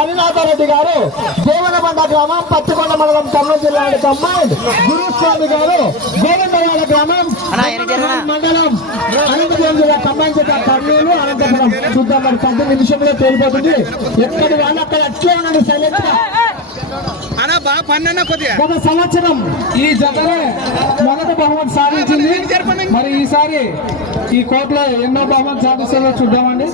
హరినాథరెడ్డి గారు దేవనబండ గ్రామం పత్తికొండ మండలం కర్నూలు జిల్లా కంబైండ్ గురుస్వామి గారు గోవిందవాడ గ్రామం. మండలం అనంతపురం జిల్లా కంబైన్ జిల్లా కర్నూలు అనంతపురం చూద్దాం మరి పది నిమిషంలో తేలిపోతుంది. ఎక్కడి వాళ్ళు అక్కడ అట్లే ఉండండి సైలెంట్గా. గత సంవత్సరం ఈ జతనే మొదటి బహుమతి సాధించింది. మరి ఈసారి ఈ కోట్లో ఎన్నో బహుమతి సాధిస్తారో చూద్దామండి.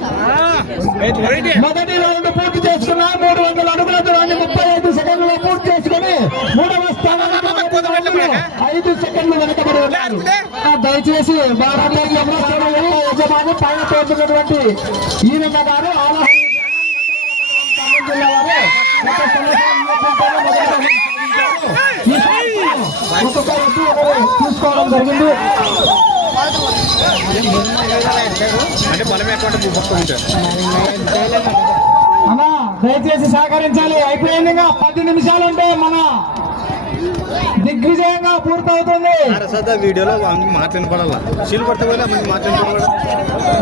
మొదటి రౌండ్ పూర్తి చేసుకున్న మూడు వందల అడుగుల దూరాన్ని ముప్పై ఐదు సెకండ్లలో పూర్తి చేసుకుని మూడవ స్థానానికి ఐదు సెకండ్లు వెనకబడి ఉన్నారు దయచేసి యజమాని పైన తోడుతున్నటువంటి ఈయన గారు జిల్లా వారు తీసుకోవడం జరిగింది. అంటే బలం అమ్మా దయచేసి సహకరించాలి. అయిపోయింది పది నిమిషాలు ఉంటే మన దిగ్విజయంగా పూర్తవుతుంది. వీడియోలో మాట్లాడపడాలా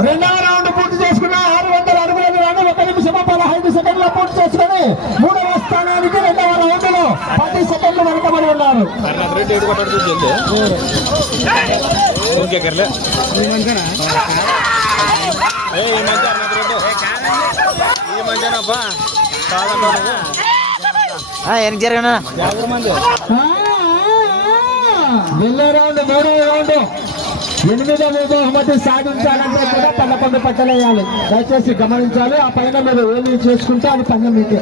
రెండవ రౌండ్ పూర్తి చేసుకున్న ఆరు వందల అడుగుల ఒక నిమిషం పదహైదు సెకండ్ల పూర్తి చేసుకుని మూడవ స్థానానికి రెండవ రౌండ్లో పది సెకండ్లు వెనకబడి ఉన్నారు ఓకే కర్లే. ఈ మంచినా ఏ ఈ మంచి అర్నాథ్ రెడ్డి. ఈ మంచినబ్బా జరగనా రౌండ్ రౌండ్. ఎనిమిదవ బహుమతి సాధించాలంటే కూడా పదకొండు పట్టలేయాలి. దయచేసి గమనించాలి. ఆ పైన మీరు ఏమి చేసుకుంటే అది పైన మీకే.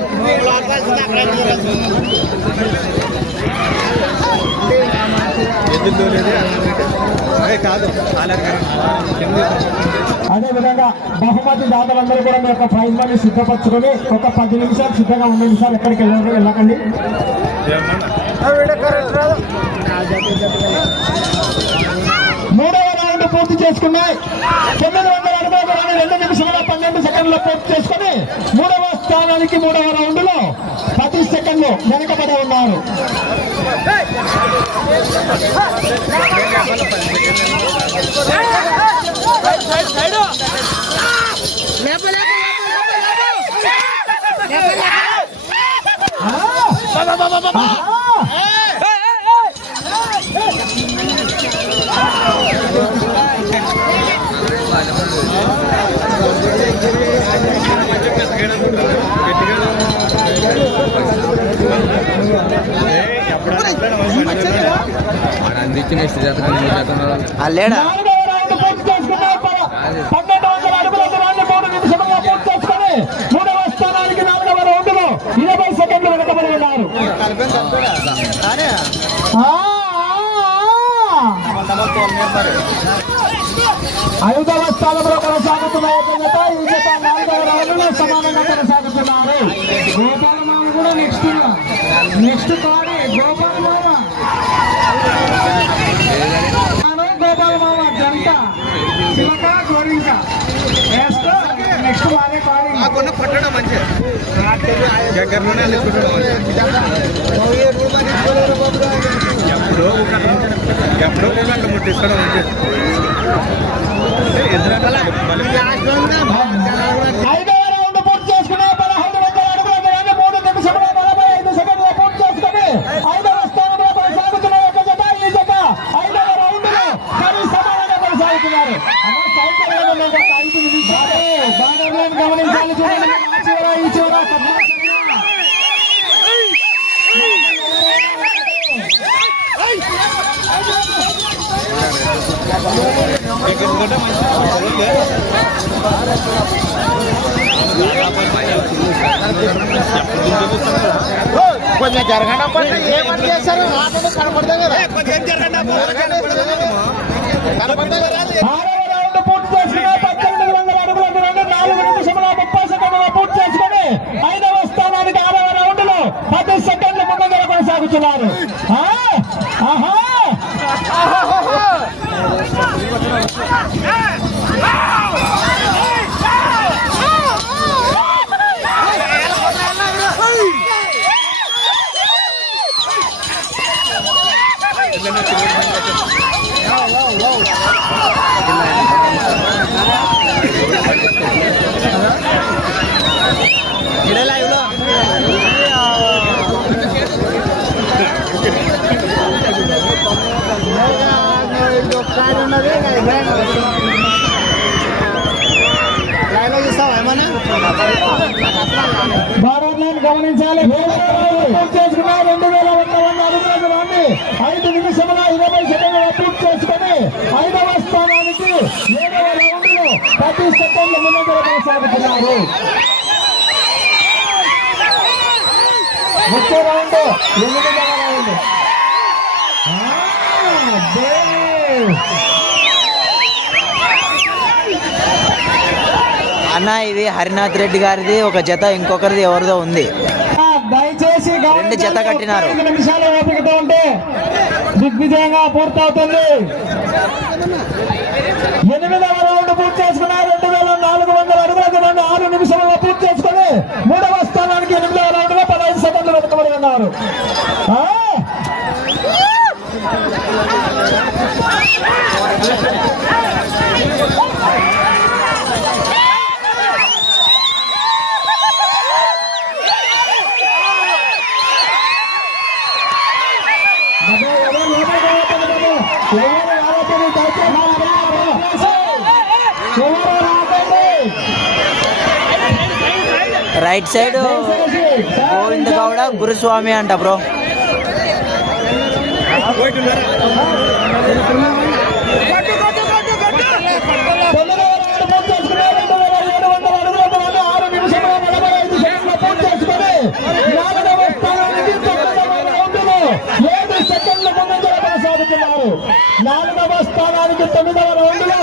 అదే విధంగా బహుమతి దాతలందరూ కూడా మీ యొక్క ప్రైజ్ మనీ సిద్ధపరచుకొని ఒక పది నిమిషాలు సిద్ధంగా ఉండండి సార్ ఎక్కడికి వెళ్ళండి వెళ్ళకండి పూర్తి చేసుకున్నాయి. తొమ్మిది వందల అరవై రౌండ్ రెండు నిమిషాల పన్నెండు సెకండ్లు పూర్తి చేసుకుని మూడవ స్థానానికి మూడవ రౌండ్లో పది సెకండ్లు వెనకబడి ఉన్నారు. ఆ! లేడా నాలుగవ పూర్తి చేసుకుని మూడవ స్థానానికి నాలుగవ రౌండ్ ఇరవై సెకండ్లు వెనకబడి ఉన్నారు ఐదవ స్థానంలో కొనసాగుతున్న ఒక జత ఈ జత నాలుగవ సమానంగా కొనసాగుతున్నారు. గోపాల మామ కూడా నెక్స్ట్ నెక్స్ట్ కాడి గోపాల మామ. గోపాల మామ జంట చిలక గోరింక. నెక్స్ట్ నెక్స్ట్ వారే కాడి నాకున్న పట్టడం మంచి దగ్గరలోనే ఎప్పుడో ఎప్పుడో ముట్టిస్తాడు మంచిది. ఐదవ రౌండ్ చేసుకుని నలభై చేసుకుని గమనించాలి చూడండి చివర ఈ చివర కొంచెం జరగడం ఏమని చేశారు? కనపడతా కదా. ఆరవ రౌండ్ పూర్తి చేసుకుని పద్దెనిమిది వందల అడుగుల దూరాన్ని నాలుగు నిమిషముల ముప్పై సెకండ్ల పూర్తి చేసుకుని ఐదవ స్థానానికి ఆరవ రౌండ్లో పది సెకండ్ల ముందుగా కొనసాగుతున్నారు ఆ? ఆహా ఇడే లైవ్లో ఉన్నది. లైన్ చూస్తావా ఏమన్నా? గమనించాలి. పూర్తి చేసుకున్న రెండు వేల వంద వంద అడుగులకు ఐదు నిమిషముల ఇరవై సెకండ్ల పూర్తి చేసుకుని ఐదవ స్థానానికి ఏడవ రౌండ్లో పది సెకండ్ల కొనసాగుతున్నారు. ముఖ్య రౌండ్ ఎనిమిదవ అన్న ఇది హరినాథ్ రెడ్డి గారిది ఒక జత ఇంకొకరిది ఎవరిదో ఉంది దయచేసి. రెండు జత కట్టినారు. నిమిషాలు ఓపికతో ఉంటే దిగ్విజయంగా పూర్తవుతుంది ఎనిమిదవ రౌండ్ పూర్తి చేసుకున్నారు రెండు వేల నాలుగు వందల అడుగుల దూరాన్ని ఆరు నిమిషాలలో పూర్తి చేసుకుని మూడవ స్థానానికి ఎనిమిదవ రౌండ్లో పదహైదు సెకండ్లు వెనుకబడి ఉన్నారు ఆ! రైట్ సైడ్ గోవింద గౌడ గురుస్వామి అంట బ్రో రౌండ్ రెండు నాలుగవ స్థానానికి తొమ్మిదవ రౌండ్లో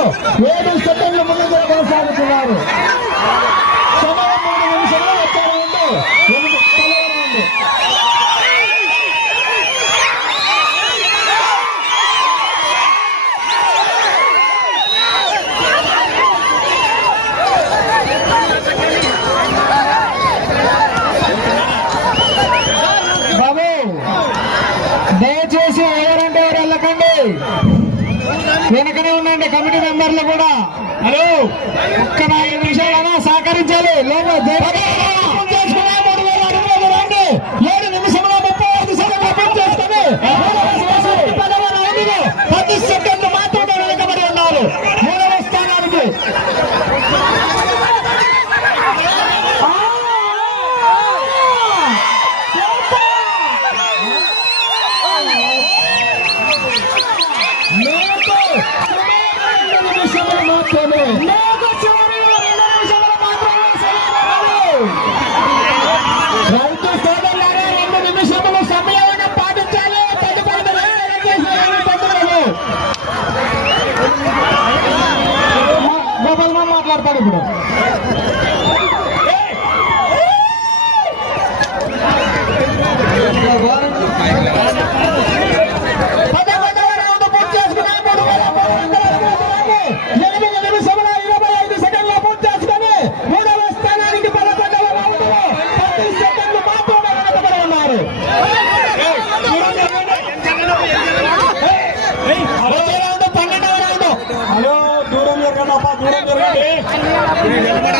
ఏడు సెకండ్ల ముందంజల కొనసాగుతున్నారు. వెనకనే ఉండండి కమిటీ మెంబర్లు కూడా. హలో? ఒక్క నాలుగు నిమిషాలైనా సహకరించాలి. లోపల గోపాల్ మామ మాట్లాడతాడు ఇప్పుడు పదకొండవ రౌండ్ పూర్తి చేసుకుని మూడు వేల మూడు వందల అడుగుల దూరాన్ని ఎనిమిది నిమిషముల ఇరవై ఐదు సెకండ్ల పూర్తి చేసుకుని మూడవ స్థానానికి పదకొండవ రౌండ్లో పది సెకండ్లు మాత్రమే వెనకబడి ఉన్నారు వచ్చే రౌండ్ పన్నెండవ రౌండ్ హలో దూరం జరగండి అప్ప దూరం జరగండి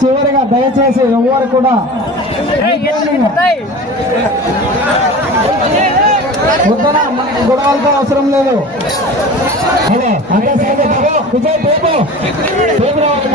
చివరిగా దయచేసి ఎవరు కూడా మనకి గొడవలతో అవసరం లేదు. హలో విజయ్ రావాలి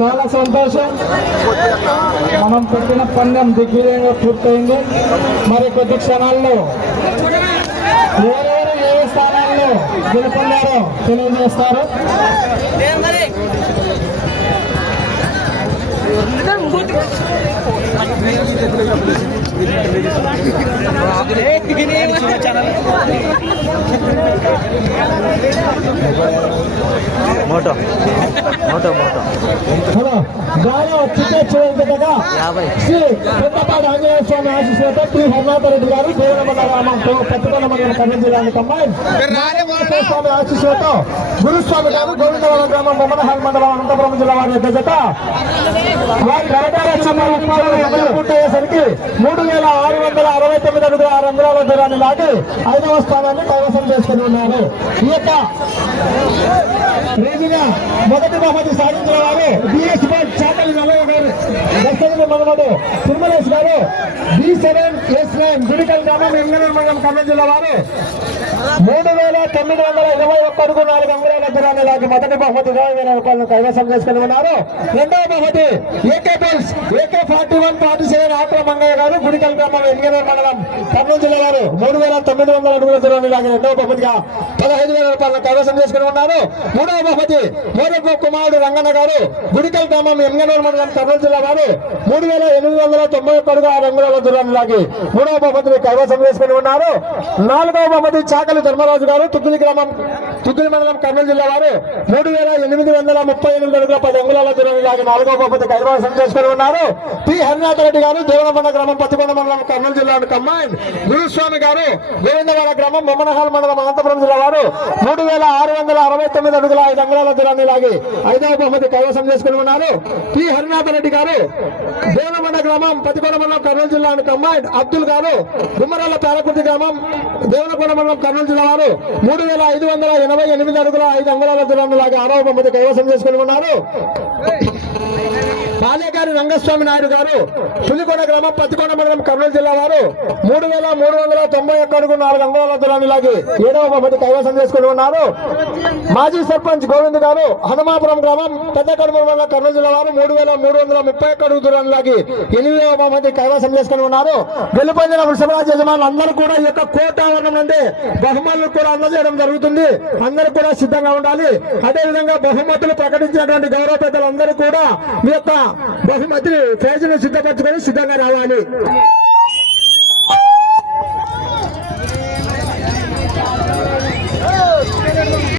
చాలా సంతోషం. మనం పెట్టిన పందెం దిగ్విజయంగా పూర్తయింది. మరి కొద్ది క్షణాల్లో గెలుపొందారో తెలియజేస్తారు. మోటో. మోటో మోటో. గాలి వచ్చితే చూడగా యాభై. శ్రీ పెద్దపాటి ఆంజనేయ స్వామి ఆశీస్సులతో శ్రీ హరినాథరెడ్డి గారు దేవనమల్ల గ్రామం పత్తికొండ మండలం కర్నూలు జిల్లానికి అమ్మాయి స్వామి ఆశీస్సులతో గురుస్వామి గారు గోవిందవరం గ్రామం బొమ్మనహాల్ మండలం అనంతపురం జిల్లా వారి యొక్క జత. వారి గణతారక్షణ పూర్తయ్యేసరికి మూడు వేల ఆరు వందల తొమ్మిది అడుగుల ఆరు అంగుళాల దూరాన్ని లాగి ఐదవ స్థానాన్ని కైవసం చేసుకుని ఉన్నారు. ఈ యొక్క రేజుగా మొదటి బహుమతి సాధించిన వారు బిఎస్ చాకలి నల్లయ్య గారు దర్శకుడు మనవడు తిరుమలేష్ గారు B seven S nine Gudikal గ్రామం ఎంగనూరు మండలం కర్నూలు జిల్లా వారు. మూడు వేల తొమ్మిది వందల ఇరవై ఒక్క నాలుగు అంగుళాల దూరాన్ని లాగి మొదటి బహుమతి ఇరవై వేల రూపాయలను కైవసం చేసుకుని ఉన్నారు. రెండవ బహుమతి AK pills AK forty one forty seven Akula Mangayya గారు గుడికల్ గ్రామం ఎన్నికల మండలం కర్నూలు జిల్లా గారు మూడు వేల తొమ్మిది వందల అడుగుల దూరాన్ని లాగి రెండవ బహుమతిగా పదహైదు వేల రూపాయలను కైవసం చేసుకుని ఉన్నారు. మూడవ బహుమతి మూడవ కుమారుడు రంగన్న గారు గుడికల్ గ్రామం ఎన్నికల మండలం కర్నూలు జిల్లా వారు మూడు వేల ఎనిమిది వందల తొంభై ఒక్క అడుగు ఆరు అంగుళాల దూరాన్ని లాగి మూడవ బహుమతిని కైవసం చేసుకుని ఉన్నారు. నాలుగవ బహుమతి చాకలి ధర్మరాజు గారు తుగ్గిలి గ్రామం తుగ్గిలి మండలం కర్నూలు జిల్లా వారు మూడు వేల ఎనిమిది వందల ముప్పై ఎనిమిది అడుగుల పది అంగుళాల దూరం లాగా నాలుగవ బహుమతి కైవాసం చేసుకుని ఉన్నారు. పి. హరినాథ రెడ్డి గారు దేవనపండ గ్రామం పత్తికొండ మండలం కర్నూలు జిల్లా కమ్మాయిన్ గురుస్వామి గారు గోవిందవాడ గ్రామం బొమ్మనహాల్ మండలం అనంతపురం జిల్లా వారు మూడు వేల ఆరు వందల అరవై తొమ్మిది అడుగుల ఐదు అంగుళాల దూరాన్ని లాగి ఐదవ బహుమతి కైవసం చేసుకుని ఉన్నారు. పి. హరినాథ రెడ్డి గారు దేవనపండ గ్రామం పత్తికొండ మండలం కర్నూలు జిల్లా కమ్మాయిన్ అబ్దుల్ గారు గుమ్మరాల పేరకుర్తి గ్రామం దేవనపండ మండలం కర్నూలు జిల్లా వారు మూడు వేల ఐదు వందల ఎనభై ఎనిమిది అడుగుల ఐదు అంగుళాల దూరాన్ని లాగి ఆరవ బహుమతి కైవసం చేసుకుని ఉన్నారు. పాలేగారి రంగస్వామి నాయుడు గారు పులికొండ గ్రామం పత్తికొండ మండలం కర్నూలు జిల్లా వారు మూడు వేల మూడు వందల తొంభై ఒక్క అడుగు నాలుగు అంగుళాల దూరాన్ని లాగి ఏడవ బహుమతి కైవసం చేసుకుని ఉన్నారు. మాజీ సర్పంచ్ గోవింద్ గారు హనుమాపురం గ్రామం పెద్ద కడుమూరు మండలం కర్నూలు జిల్లా వారు మూడు వేల మూడు వందల ముప్పై ఒక్క అడుగు దూరాన్ని లాగి ఎనిమిదవ బహుమతి కైవసం చేసుకుని ఉన్నారు. గెలుపొందిన వృషభరాజ యజమానులు అందరూ కూడా ఈ యొక్క కోటావరణం నుండి బహుమతులు కూడా అందజేయడం జరుగుతుంది. అందరూ కూడా సిద్ధంగా ఉండాలి. అదేవిధంగా బహుమతులు ప్రకటించినటువంటి గౌరవ పెద్దలందరూ కూడా ఈ యొక్క బహుమతిని పేజీని సిద్ధపరచుకొని సిద్ధంగా రావాలి.